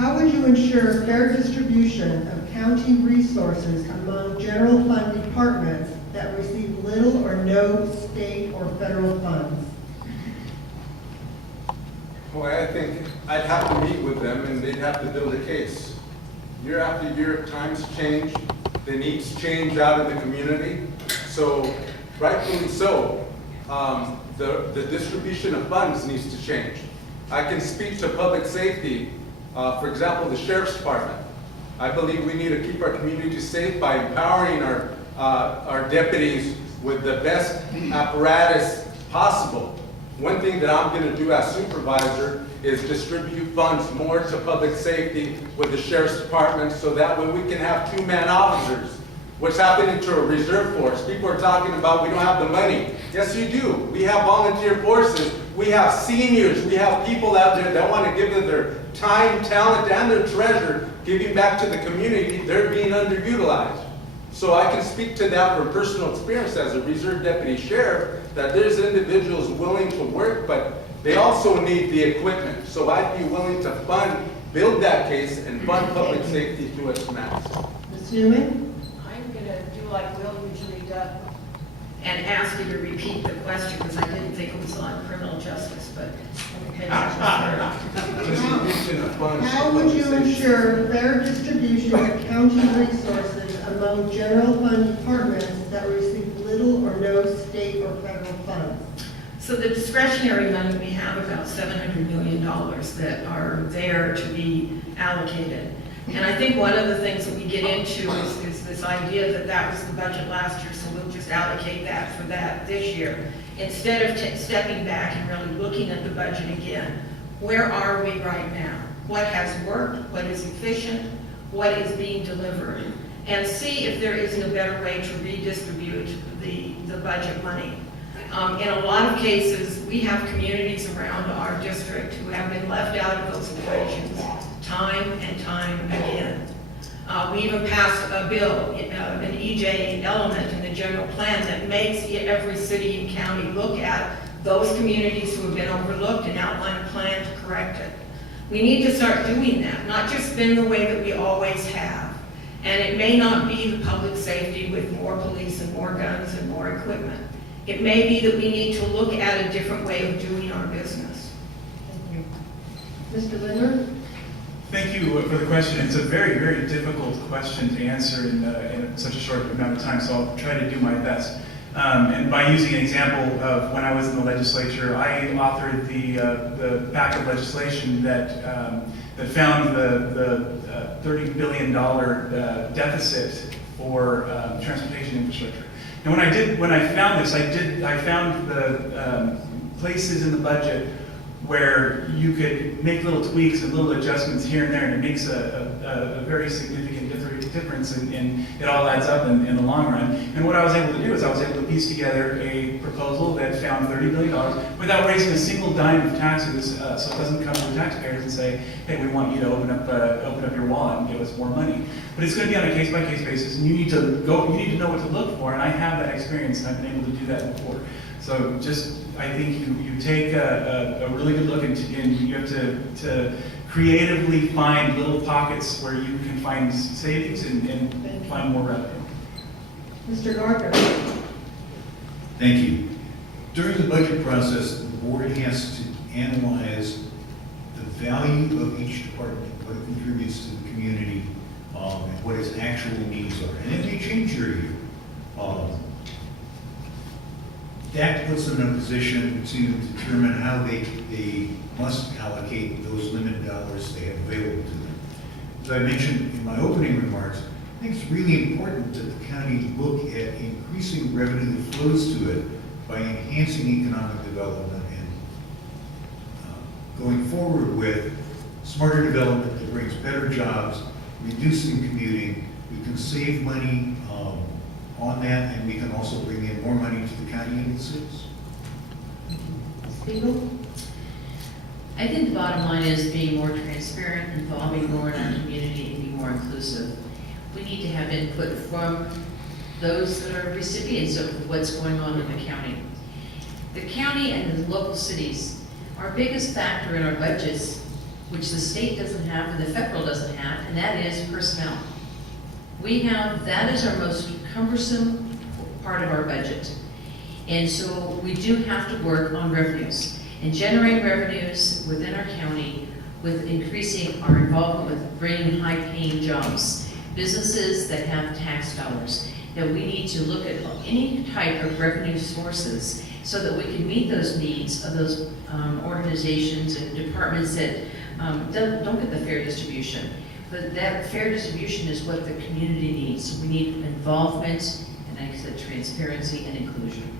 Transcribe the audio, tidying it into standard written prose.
How would you ensure fair distribution of county resources among general fund departments that receive little or no state or federal funds? Well, I think I'd have to meet with them and they'd have to build a case. Year after year, times change, the needs change out in the community. So, rightfully so, the distribution of funds needs to change. I can speak to public safety, for example, the Sheriff's Department. I believe we need to keep our community safe by empowering our deputies with the best apparatus possible. One thing that I'm going to do as supervisor is distribute funds more to public safety with the Sheriff's Department so that way we can have two-man officers. What's happening to a reserve force? People are talking about we don't have the money. Yes, you do. We have volunteer forces. We have seniors. We have people out there that want to give them their time, talent, and their treasure, giving back to the community. They're being underutilized. So I can speak to that from personal experience as a reserve deputy sheriff, that there's individuals willing to work, but they also need the equipment. So I'd be willing to build that case and fund public safety to its max. Ms. Newman? I'm going to do like Will usually does and ask you to repeat the question because I didn't think it was on criminal justice, but okay. How would you ensure fair distribution of county resources among general fund departments that receive little or no state or federal funds? So the discretionary money, we have about $700 million that are there to be allocated. And I think one of the things that we get into is this idea that that was the budget last year, so we'll just allocate that for that this year. Instead of stepping back and really looking at the budget again, where are we right now? What has worked? What is efficient? What is being delivered? And see if there isn't a better way to redistribute the budget money. In a lot of cases, we have communities around our district who have been left out of those equations time and time again. We even passed a bill, an EJ element in the general plan that makes every city and county look at those communities who have been overlooked and outline a plan to correct it. We need to start doing that, not just spend the way that we always have. And it may not be the public safety with more police and more guns and more equipment. It may be that we need to look at a different way of doing our business. Thank you. Mr. Lindner? Thank you for the question. It's a very, very difficult question to answer in such a short amount of time, so I'll try to do my best. And by using an example of when I was in the legislature, I authored the pack of legislation that found the $30 billion deficit for transportation infrastructure. And when I found this, I found the places in the budget where you could make little tweaks and little adjustments here and there, and it makes a very significant difference, and it all adds up in the long run. And what I was able to do is I was able to piece together a proposal that found $30 billion without raising a single dime of taxes, so it doesn't come to the taxpayers and say, hey, we want you to open up your wallet and give us more money. But it's going to be on a case-by-case basis, and you need to know what to look for, and I have that experience, and I've been able to do that before. So I think you take a really good look, and you have to creatively find little pockets where you can find savings and find more revenue. Mr. Gardner? Thank you. During the budget process, the board has to analyze the value of each department, what it contributes to the community, and what its actual needs are. And it may change year to year. That puts them in a position to determine how they must allocate those limited dollars they have available to them. As I mentioned in my opening remarks, I think it's really important that the county look at increasing revenue that flows to it by enhancing economic development and going forward with smarter development that brings better jobs, reducing commuting. We can save money on that, and we can also bring in more money to the county and the cities. Spiegel? I think the bottom line is being more transparent, involving more in our community, and be more inclusive. We need to have input from those that are recipients of what's going on in the county. The county and the local cities, our biggest factor in our budgets which the state doesn't have and the federal doesn't have, and that is personnel. That is our most cumbersome part of our budget. And so we do have to work on revenues and generate revenues within our county with increasing our involvement with bringing high-paying jobs, businesses that have tax dollars. That we need to look at any type of revenue sources so that we can meet those needs of those organizations and departments that don't get the fair distribution. But that fair distribution is what the community needs. So we need involvement, and like I said, transparency and inclusion.